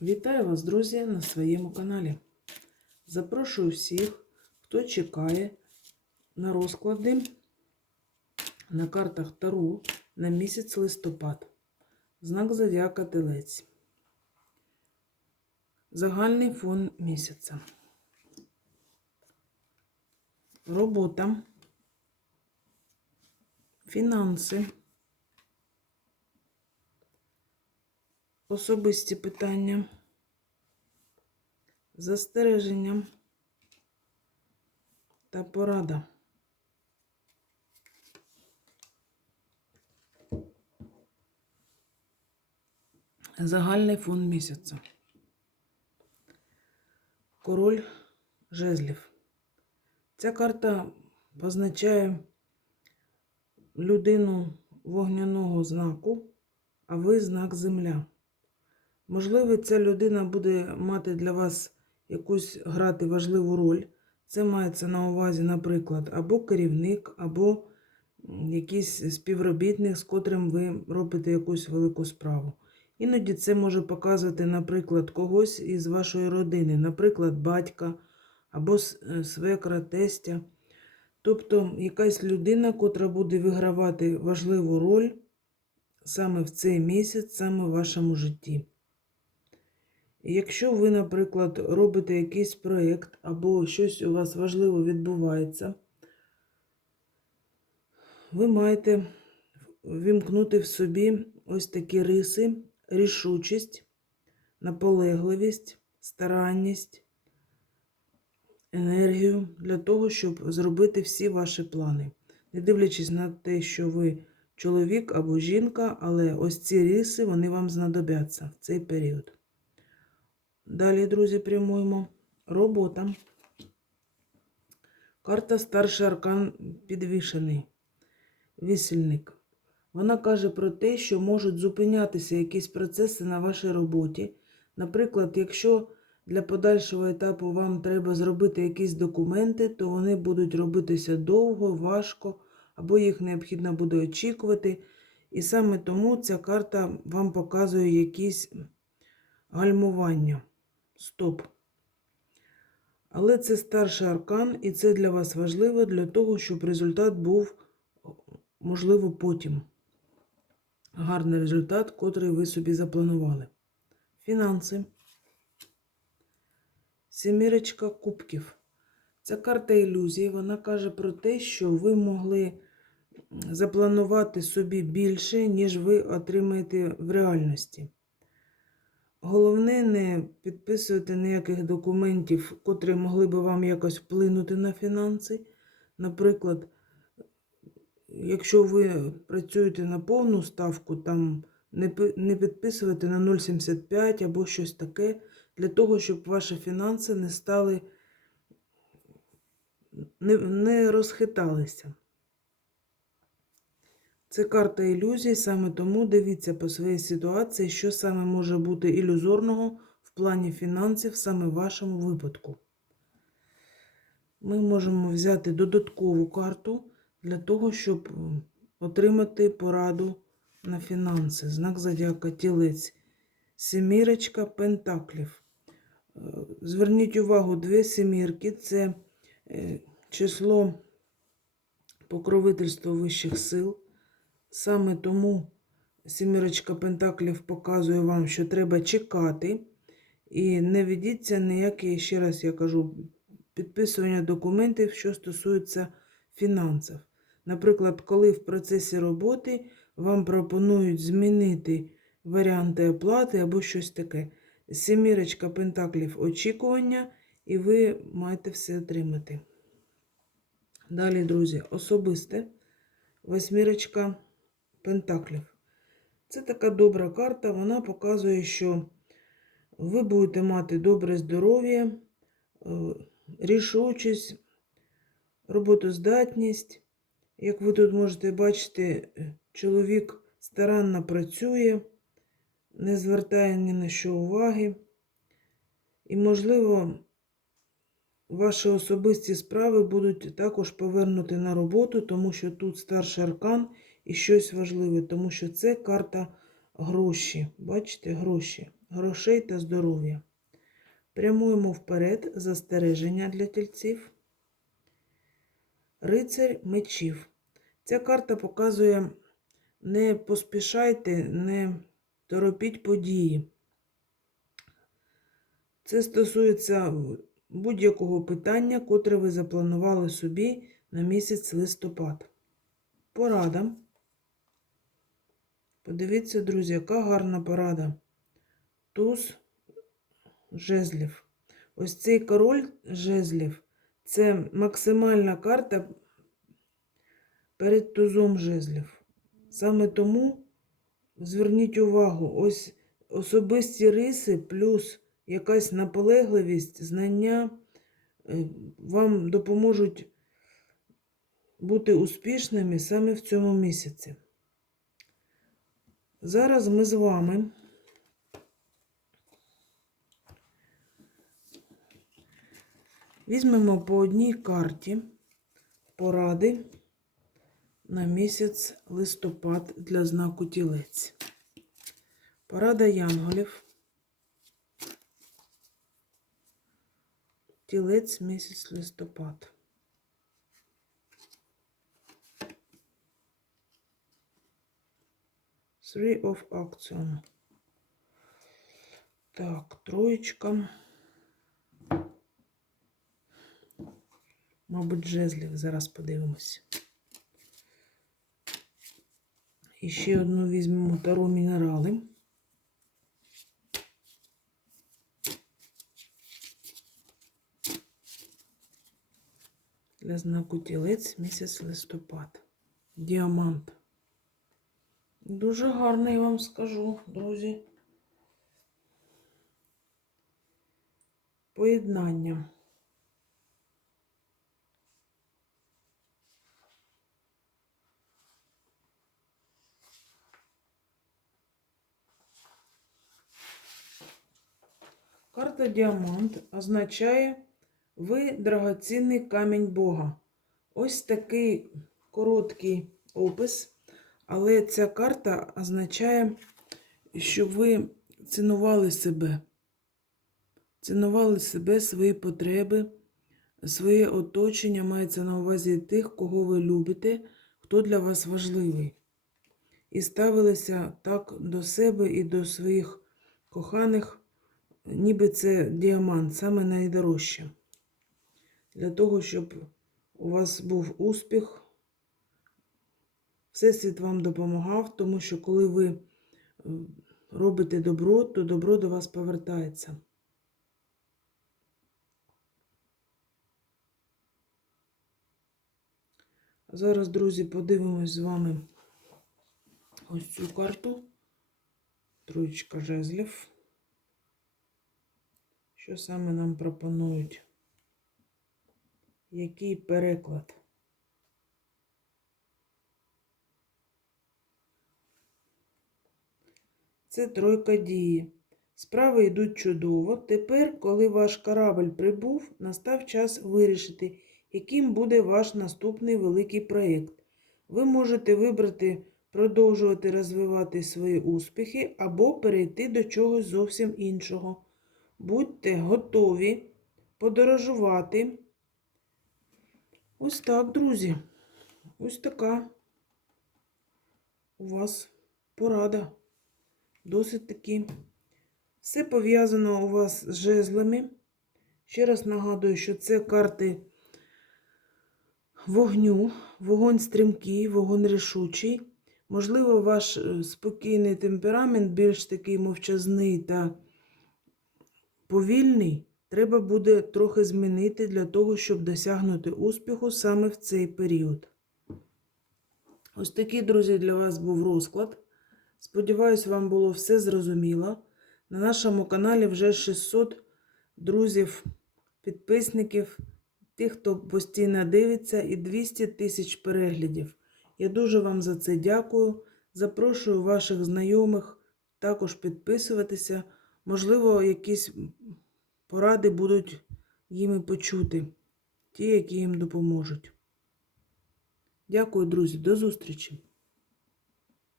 Вітаю вас, друзі, на своєму каналі. Запрошую всіх, хто чекає на розклади на картах Тару на місяць листопад. Знак Зодіака Телець. Загальний фон місяця. Робота. Фінанси. Особисті питання, застереження та порада. Загальний фон місяця. Король жезлів. Ця карта позначає людину вогняного знаку, а ви знак Земля. Можливо, ця людина буде мати для вас якусь грати важливу роль. Це мається на увазі, наприклад, або керівник, або якийсь співробітник, з котрим ви робите якусь велику справу. Іноді це може показувати, наприклад, когось із вашої родини, наприклад, батька або е, свекра, тестя. Тобто якась людина, котра буде вигравати важливу роль саме в цей місяць, саме в вашому житті. Якщо ви, наприклад, робите якийсь проєкт або щось у вас важливо відбувається, ви маєте вімкнути в собі ось такі риси, рішучість, наполегливість, старанність, енергію для того, щоб зробити всі ваші плани. Не дивлячись на те, що ви чоловік або жінка, але ось ці риси вони вам знадобляться в цей період. Далі, друзі, прямуємо. Робота. Карта старший аркан підвішений. Вісельник. Вона каже про те, що можуть зупинятися якісь процеси на вашій роботі. Наприклад, якщо для подальшого етапу вам треба зробити якісь документи, то вони будуть робитися довго, важко, або їх необхідно буде очікувати. І саме тому ця карта вам показує якісь гальмування. Стоп. Але це старший аркан, і це для вас важливо для того, щоб результат був, можливо, потім. Гарний результат, котрий ви собі запланували. Фінанси. Сімірочка кубків. Ця карта ілюзії. Вона каже про те, що ви могли запланувати собі більше, ніж ви отримаєте в реальності. Головне, не підписувати ніяких документів, котрі могли би вам якось вплинути на фінанси. Наприклад, якщо ви працюєте на повну ставку, там не підписувати на 0,75 або щось таке, для того, щоб ваші фінанси не стали, не, не розхиталися. Це карта ілюзій, саме тому дивіться по своїй ситуації, що саме може бути ілюзорного в плані фінансів саме в вашому випадку. Ми можемо взяти додаткову карту для того, щоб отримати пораду на фінанси. Знак зодіака тілець. Семірочка пентаклів. Зверніть увагу, дві семірки це число покровительства вищих сил. Саме тому сімірочка Пентаклів показує вам, що треба чекати. І не ведіться ніякі, ще раз я кажу, підписування документів, що стосується фінансів. Наприклад, коли в процесі роботи вам пропонують змінити варіанти оплати або щось таке. Сімірочка Пентаклів очікування, і ви маєте все отримати. Далі, друзі, особисте. Восьмірочка Пентаклів. Це така добра карта, вона показує, що ви будете мати добре здоров'я, е, рішучість, роботоздатність. Як ви тут можете бачити, чоловік старанно працює, не звертає ні на що уваги. І, можливо, ваші особисті справи будуть також повернути на роботу, тому що тут старший аркан і щось важливе, тому що це карта гроші. Бачите, гроші. грошей та здоров'я. Прямуємо вперед застереження для тільців. Рицарь мечів. Ця карта показує не поспішайте, не торопіть події. Це стосується будь-якого питання, котре ви запланували собі на місяць листопад. Порада. Подивіться, друзі, яка гарна порада. Туз жезлів. Ось цей король жезлів це максимальна карта перед тузом жезлів. Саме тому зверніть увагу, ось особисті риси плюс якась наполегливість, знання е, вам допоможуть бути успішними саме в цьому місяці. Зараз ми з вами візьмемо по одній карті поради на місяць листопад для знаку тілець. Порада янголів. Тілець місяць листопад. Three of action. Так, троєчка. Мабуть, жезлів. Зараз подивимося. І ще одну візьмемо таро мінерали. Для знаку тілець місяць листопад. Діамант. Дуже гарний, вам скажу, друзі. Поєднання. Карта Діамант означає ви драгоцінний камінь Бога. Ось такий короткий опис, але ця карта означає, що ви цінували себе. Цінували себе, свої потреби, своє оточення мається на увазі тих, кого ви любите, хто для вас важливий. І ставилися так до себе і до своїх коханих, ніби це діамант, саме найдорожче. Для того, щоб у вас був успіх, Всесвіт вам допомагав, тому що коли ви е, робите добро, то добро до вас повертається. Зараз, друзі, подивимось з вами ось цю карту. Троєчка жезлів. Що саме нам пропонують? Який переклад? Це тройка дії. Справи йдуть чудово. Тепер, коли ваш корабль прибув, настав час вирішити, яким буде ваш наступний великий проєкт. Ви можете вибрати продовжувати розвивати свої успіхи або перейти до чогось зовсім іншого. Будьте готові подорожувати. Ось так, друзі. Ось така у вас порада. Досить таки. Все пов'язано у вас з жезлами. Ще раз нагадую, що це карти вогню, вогонь стрімкий, вогонь рішучий. Можливо, ваш е, спокійний темперамент, більш такий мовчазний та повільний, треба буде трохи змінити для того, щоб досягнути успіху саме в цей період. Ось такий, друзі, для вас був розклад. Сподіваюсь, вам було все зрозуміло. На нашому каналі вже 600 друзів, підписників, тих, хто постійно дивиться, і 200 тисяч переглядів. Я дуже вам за це дякую. Запрошую ваших знайомих також підписуватися. Можливо, якісь поради будуть їм і почути, ті, які їм допоможуть. Дякую, друзі, до зустрічі!